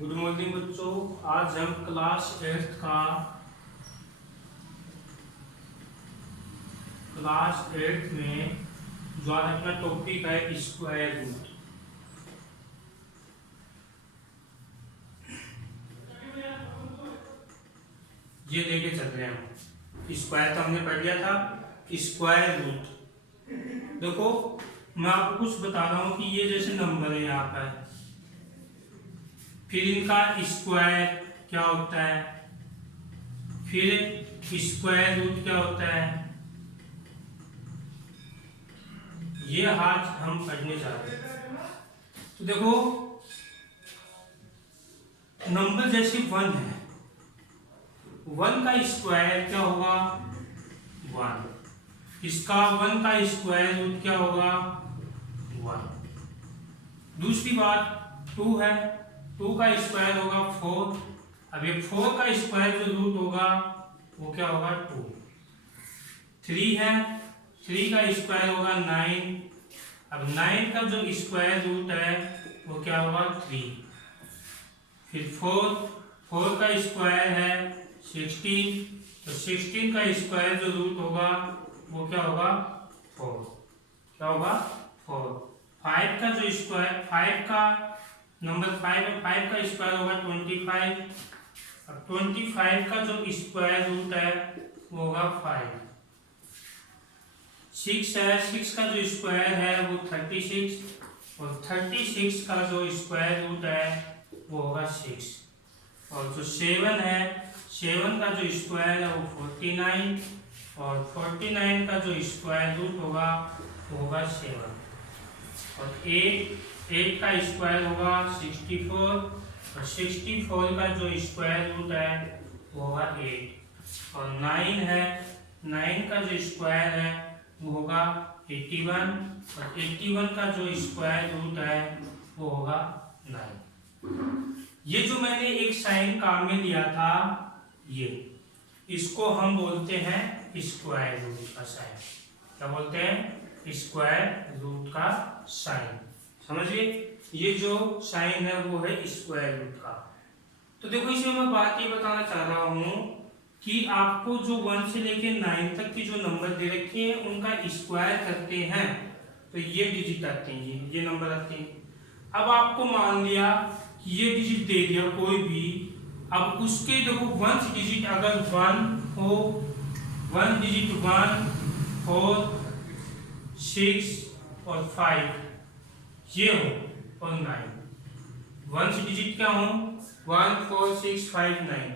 Good morning बच्चों। आज हम क्लास 8 में जो आज अपना टॉपिक है स्क्वायर रूट। ये लेके चल रहे हैं हम। स्क्वायर तो हमने पढ़ लिया था। स्क्वायर रूट देखो, मैं आपको कुछ बता रहा हूँ कि ये जैसे नंबर है यहाँ पर, फिर इनका स्क्वायर क्या होता है, फिर स्क्वायर रूट क्या होता है, ये आज हम पढ़ने जा रहे हैं। तो देखो, नंबर जैसे 1 है, 1 का स्क्वायर क्या होगा 1, इसका 1 का स्क्वायर रूट क्या होगा 1। दूसरी बात 2 है, 2 का स्क्वायर होगा 4। अब ये 4 का स्क्वायर जो रूट होगा वो क्या होगा 2। 3 है, 3 का स्क्वायर होगा 9। अब 9 का जो स्क्वायर रूट है वो क्या होगा 3। फिर 4 का स्क्वायर है 16, तो 16 का स्क्वायर जो रूट होगा वो क्या होगा 4। क्या होगा 4। 5 का जो स्क्वायर, 5 का नंबर 5 है, 5 का स्क्वायर होगा 25। अब 25 का जो स्क्वायर रूट है वो होगा 5। 6 है, 6 का जो स्क्वायर है वो 36, और 36 का जो स्क्वायर रूट है वो होगा 6। और जो 7 है, 7 का जो स्क्वायर है वो 49, और 49 का जो स्क्वायर रूट होगा वो होगा 7। और 8 का स्क्वायर होगा 64, और 64 का जो स्क्वायर रूट है वो होगा 8। और 9 है, 9 का जो स्क्वायर है वो होगा 81, और 81 का जो स्क्वायर रूट है वो होगा 9। ये जो मैंने एक साइन काम में लिया था, ये इसको हम बोलते हैं स्क्वायर रूट का साइन। क्या बोलते हैं? स्क्वायर रूट का साइन। समझिए, ये जो साइन है वो है स्क्वायर रूट का। तो देखो, इसमें मैं बात ये बताना चाह रहा हूँ कि आपको जो 1 से लेके 9 तक की जो नंबर दे रखे हैं उनका स्क्वायर करते हैं तो ये डिजिट आते हैं, ये नंबर आते हैं। अब आपको मान लिया कि ये डिजिट दे दिया कोई भी, अब उसके देखो 1 डिजिट अगर 1 हो, 1 डिजिट 1, 4, 6 और 5 ये हो, और 9 1 डिजिट क्या हो 1, 4, 6, 5, 9।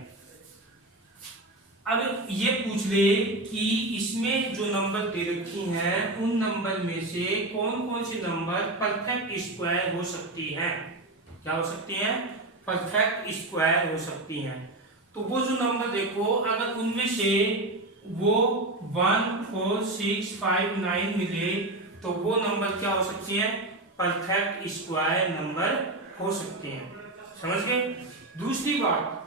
अब ये पूछ ले कि इसमें जो नंबर दे रखी हैं उन नंबर में से कौन कौन सी नंबर परफेक्ट स्क्वायर हो सकती हैं। क्या हो सकती हैं? परफेक्ट स्क्वायर हो सकती हैं। तो वो जो नंबर देखो, अगर उनमें से वो 1, 4, 6, 5, 9 मिले तो वो नंबर क्या हो सकती हैं? परफेक्ट स्क्वायर नंबर हो सकते हैं। समझ गए? दूसरी बात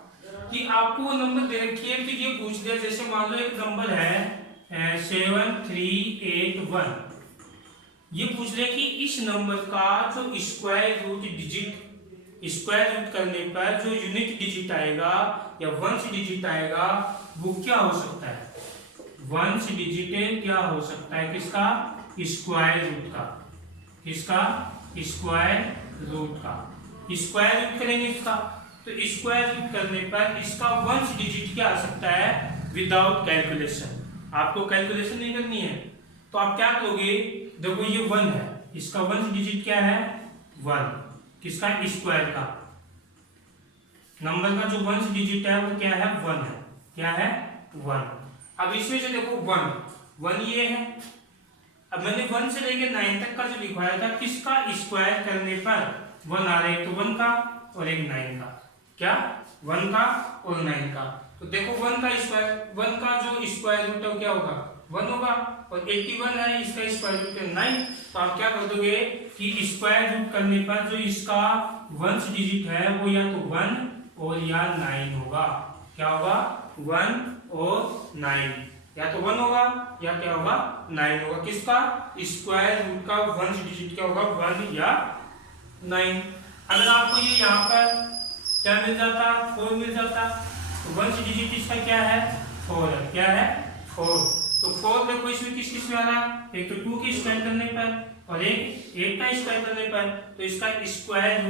कि आपको वो नंबर दे रखी है, तो ये पूछ दिया, जैसे मान लो एक नंबर है 7381, ये पूछ रहे कि इस नंबर का जो square root digit, square root करने पर जो यूनिट डिजिट आएगा या 1 डिजिट आएगा वो क्या हो सकता है? 1 डिजिट क्या हो सकता है? किसका? स्क्वायर रूट का। किसका? स्क्वायर रूट का। स्क्वायर रूट करेंगे इसका, तो स्क्वायर रूट करने पर इसका 1 डिजिट क्या आ सकता है विदाउट कैलकुलेशन। आपको कैलकुलेशन नहीं करनी है, तो आप क्या करोगे, देखो ये 1 है, इसका 1 डिजिट क्या है 1, किसका? स्क्वायर का। नंबर का जो 1 डिजिट है वो क्या है 1 है। क्या है 1। अब इसमें से देखो 1 ये है। अब मैंने 1 से लेके 9 तक का जो लिखवाया था, किसका स्क्वायर करने पर 1 आ रहा है, तो 1 का और एक 9 का। क्या? 1 का और 9 का। तो देखो 1 का स्क्वायर, 1 का जो स्क्वायर रूट है क्या होगा 1 होगा, और 81 है, इसका स्क्वायर रूट है 9। तो आप क्या कर दोगे कि स्क्वायर रूट करने पर जो इसका 1 डिजिट है वो या तो 1 और या 9 होगा। क्या होगा? 1 और 9, या तो 1 होगा या क्या होगा 9 होगा। किसका? स्क्वायर रूट का 1 डिजिट क्या होगा 1 या 9। अगर आपको ये यहाँ पर क्या मिल जाता, 4 मिल जाता। तो वंश डिजिट इसका क्या है, 4 है। क्या है, 4। तो 4 देखो इसमें किस किस में आ रहा, एक तो 2 की स्क्वायर करने पर और एक 8 का स्क्वायर करने पर। तो इसका स्क्वायर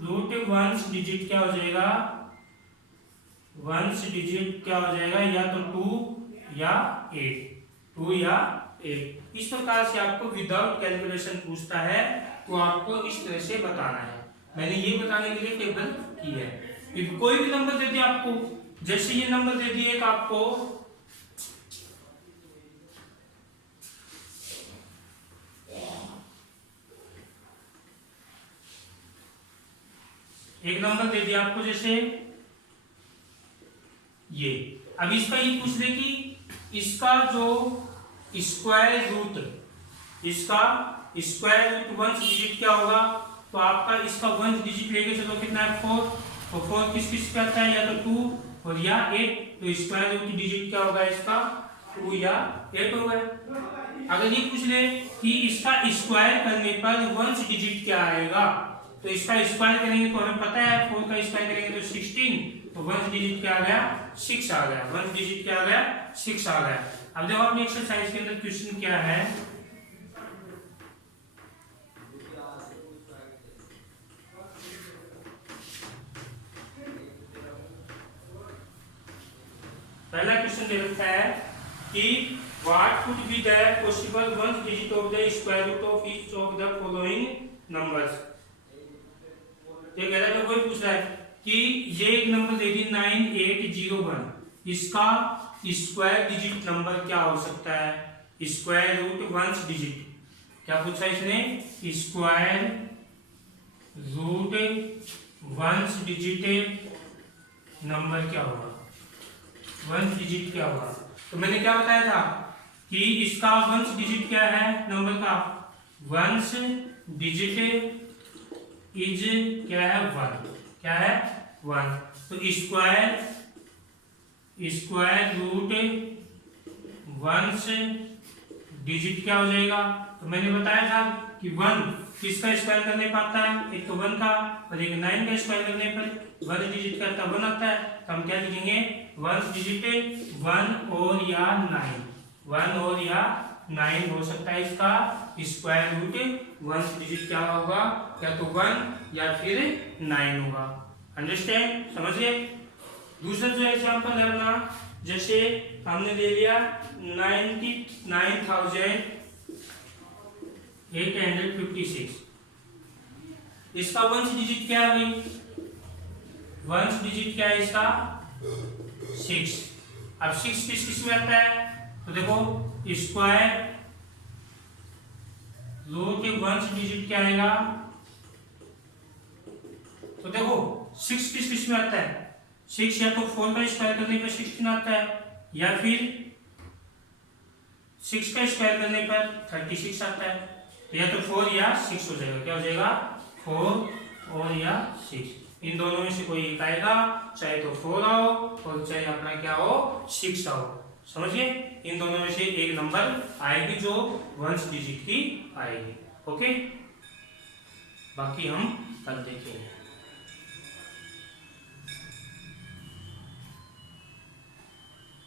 रूट वंश डिजिट क्या हो जाएगा, वंश डिजिट क्या हो जाएगा, या तो 2 या 8। इस प्रकार से आपको विदाउट कैलकुलेशन पूछता है तो आपको इस तरह से बताना है। मैंने ये बताने के लिए टेबल की है। फिर कोई भी नंबर दे दिया आपको, जैसे ये नंबर दे दिए एक आपको, एक नंबर दे दिया आपको जैसे ये। अब इसका ये पूछ ले कि इसका जो स्क्वायर रूट, इसका स्क्वायर रूट वंश डिजिट क्या होगा। तो आपका इसका वंश डिजिट लेके चलो कितना है, 4। और 4 किस किस पे आता है, या तो 2 और या 8। तो स्क्वायर रूट डिजिट क्या होगा इसका, 2 या 8 होगा। अगर ये पूछ ले कि इसका स्क्वायर करने पर वंश डिजिट क्या आएगा, तो इसका स्क्वायर करेंगे तो हमें पता है 4 का स्क्वायर करेंगे तो 16। तो वंश डिजिट क्या आ गया, 6 आ गया। वंश डिजिट क्या आ गया, 6 आ गया। अब देखो अपनी एक्सरसाइज के अंदर क्वेश्चन क्या है, पहला क्वेश्चन दे रखा है कि what could be the possible units digit of the square root of each of the following numbers. ये कह रहा है, कोई पूछ रहा है कि ये एक नंबर दे दी 9801, इसका स्क्वायर डिजिट नंबर क्या हो सकता है, स्क्वायर रूट वंश डिजिट। क्या पूछा इसने, स्क्वायर रूट वंश डिजिट नंबर क्या होगा, वंश डिजिट क्या होगा। तो मैंने क्या बताया था कि इसका वंश डिजिट क्या है नंबर का, वंश डिजिट इज क्या है, 1। क्या है, 1। तो स्क्वायर रूट वंश डिजिट क्या हो जाएगा। तो मैंने बताया था कि 1 किसका स्क्वायर करने पर आता है, एक तो 1 का और एक 9 का स्क्वायर करने पर वंश डिजिट का 1 आता है। तो हम क्या लिखेंगे, वंश डिजिट 1 और या 9, 1 और या 9 हो सकता है इसका स्क्वायर रूट वंश डिजिट क्या होगा, या तो 1 या फिर 9 होगा। अंडरस्टैंड, समझिए। दूसरा जो एग्जांपल है अपना, जैसे हमने ले लिया 99,856, इसका वंश डिजिट क्या है, वंश डिजिट क्या है इसका, 6। अब 6 किस किस में आता है, तो देखो स्क्वायर रूट वंश डिजिट क्या आएगा। तो देखो 6 किस किस में आता है, 6 या तो 4 का स्क्वायर करने पर 16 आता है, या फिर 6 का स्क्वायर करने पर 36 आता है। तो या तो 4 या 6 हो जाएगा। क्या हो जाएगा, 4 और या 6। इन दोनों में से कोई एक आएगा, चाहे तो 4 आओ और चाहे अपना क्या हो, 6 आओ। समझिए, इन दोनों में से एक नंबर आएगी जो वंश डिजिट की आएगी। ओके, बाकी हम कल देखेंगे।